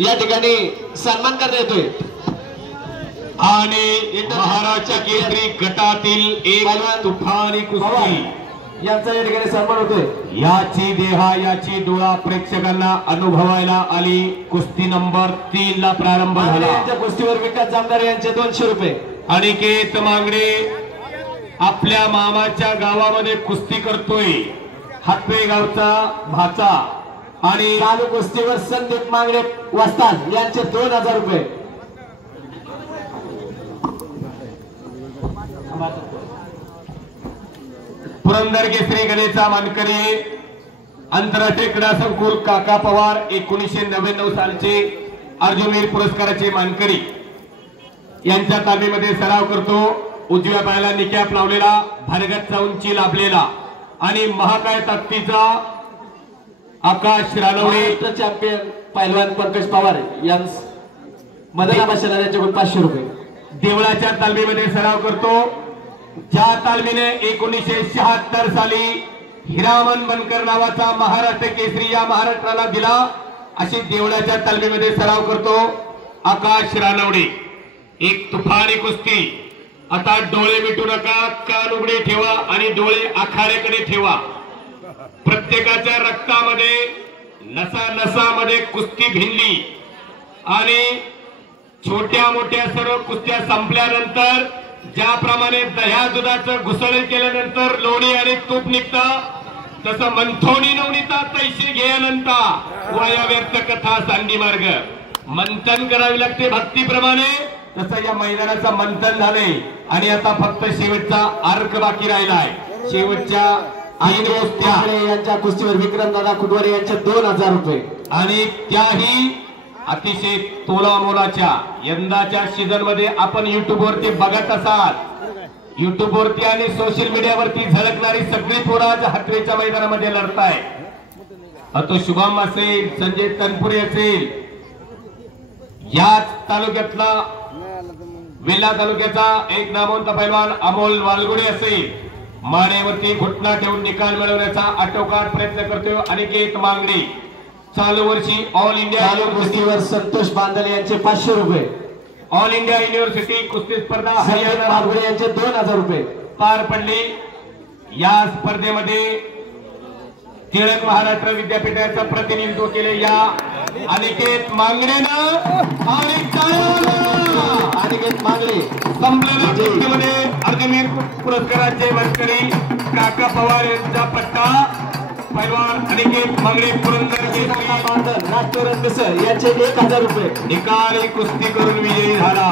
या ठिकाणी सन्मान करण्यात येतोय आणि महाराष्ट्र केसरी गटातील एक तुफानी कुस्ती यांचा या ठिकाणी सन्मान होतोय। याची देहा याची डोळा प्रेक्षकांना अनुभवायला आली। कुस्ती नंबर 3 ला प्रारंभ झाला। यांच्या कुस्तीवर विकास जामदार यांचे 200 रुपये। अनिकेत मांगडे आपल्या मामाच्या गावामध्ये कुस्ती करतोय। हातवे गावचा भाचा आणि चालू कुस्तीवर संदीप मांगडे वस्ताद यांचे 2000 रुपये। पुरंदर केसरी गणेशा मानकरी आंतरराष्ट्रीय क्रीडा संकुल काका पवार 1999 सालचे अर्जुनवीर पुरस्काराचे मानकरी यांच्या तालीमध्ये सराव करतो। उजव्या पायाला निकॅप लावलेला, भरगतचा उंची लाभलेला आणि महाकाय ताकदीचा आकाश रानवणे चॅम्पियन पैलवान पंकज पवार यांस मदना बसला यांच्याकडून 500 रुपये। देवळाच्या तालमीमध्ये सराव करतो। ज्या तालमीने 1976 साली हिरामन बनकर नावाचा महाराष्ट्र केसरी या महाराष्ट्राला दिला, अशी देवळाच्या तालमीमध्ये सराव करतो आकाश रानवणे। एक तुफानी कुस्ती। आता डोळे मिटू नका, कान उघडे ठेवा आणि डोळे आखाड्याकडे ठेवा। प्रत्येकाच्या रक्तामध्ये नसा नसामध्ये कुस्ती भिनली आणि छोट्या मोठ्या सर्व कुस्त्या संपल्यानंतर ज्याप्रमाणे दह्या दुधाचं घुसळण केल्यानंतर लोणी आणि तूप निघतं, तसं मंथोनी नवनीता तैसे घेयानंतर वाया व्यर्थ कथा सांडी मार्ग मंथन करावी लागते भक्तीप्रमाणे। तसं या मैदानाचं मंथन झालंय आणि आता फक्त शेवटचा अर्क बाकी राहिलाय। शेवटच्या यांच्या कुस्तीवर विक्रम दादा कुटवारे यांचे 2000 रुपये। आणि त्याही अतिशय तोलामोलाच्या यंदाच्या सीझन मध्ये आपण युट्यूब वरती बघत असाल, युट्यूब वरती आणि सोशल मीडियावरती झळकणारी सगळी पोरं आज हातवेच्या मैदानामध्ये लढताय। तो शुभम असेल, संजय तनपुरे असेल, याच तालुक्यातला वेल्हा तालुक्याचा एक नामवंत पैलवान अमोल वालगुडे असेल, मानेवरती घुटना ठेवून निकाल मिळवण्याचा आटोकाट प्रयत्न करतोय अनिकेत मांगडे। चालू वर्षी ऑल इंडिया कुस्तीवर संतोष बांदले यांचे 500 रुपये। ऑल इंडिया युनिव्हर्सिटी कुस्ती स्पर्धा हरियाणा यांचे 2000 रुपये पार पडली। या स्पर्धेमध्ये टिळक महाराष्ट्र विद्यापीठाचं प्रतिनिधित्व केले या अनिकेत मांगडेनं आणि अनिकेत मांगडे संपलेल्या कुस्तीमध्ये अर्जुनवीर पुरस्काराचे मानकरी काका पवार यांचा पट्टा पैलवान अनिकेत मांगडे पुरंदर केसरी राष्ट्ररत्न यांचे 1000 रुपये। निकाली कुस्ती करून विजयी झाला।